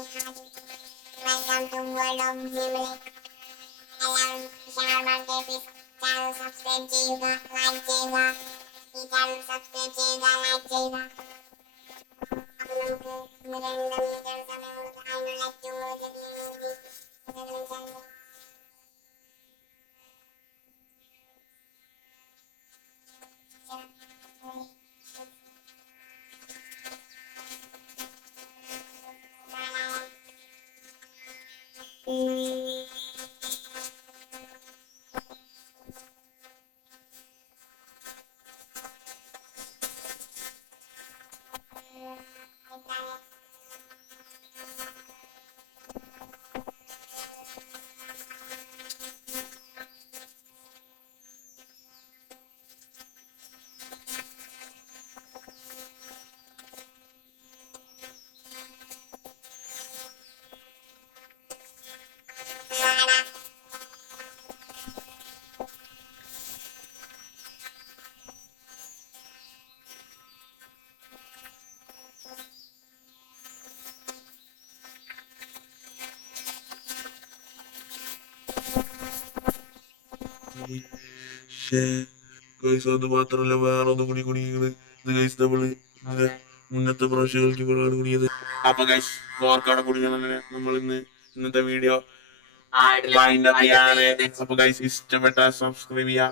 Welcome to World of Music. എല്ലാവരും ഷാർമാൻ കേഫീസ് channel subscribe ചെയ്യുക, like ചെയ്യുക. ഈ ചാനൽ സബ്സ്ക്രൈബ് ചെയ്യുക, ലൈക്ക് ചെയ്യുക. അപ്പോൾ നമുക്ക് ഇന്ന് 2 മീറ്റർ സമയം കൊടുത്ത് അതിനുള്ള ഏറ്റവും കൂടുതൽ ചാനൽ ഗൈസ് അത് മാത്രമല്ല വേറെ ഒന്നും കൂടി കുടുങ്ങിയത്. ഇത് ഗൈസ് നമ്മള് മുന്നത്തെ പ്രാവശ്യങ്ങൾക്ക് ഇവരാണ് കുടുങ്ങിയത്. അപ്പൊ ഗൈസ് ഓർക്കാണ് കുടുങ്ങിയത്. നമ്മൾ ഇന്നത്തെ വീഡിയോ അപ്പൊ ഗൈസ് ഇഷ്ടപ്പെട്ട സബ്സ്ക്രൈബ് ചെയ്യാം.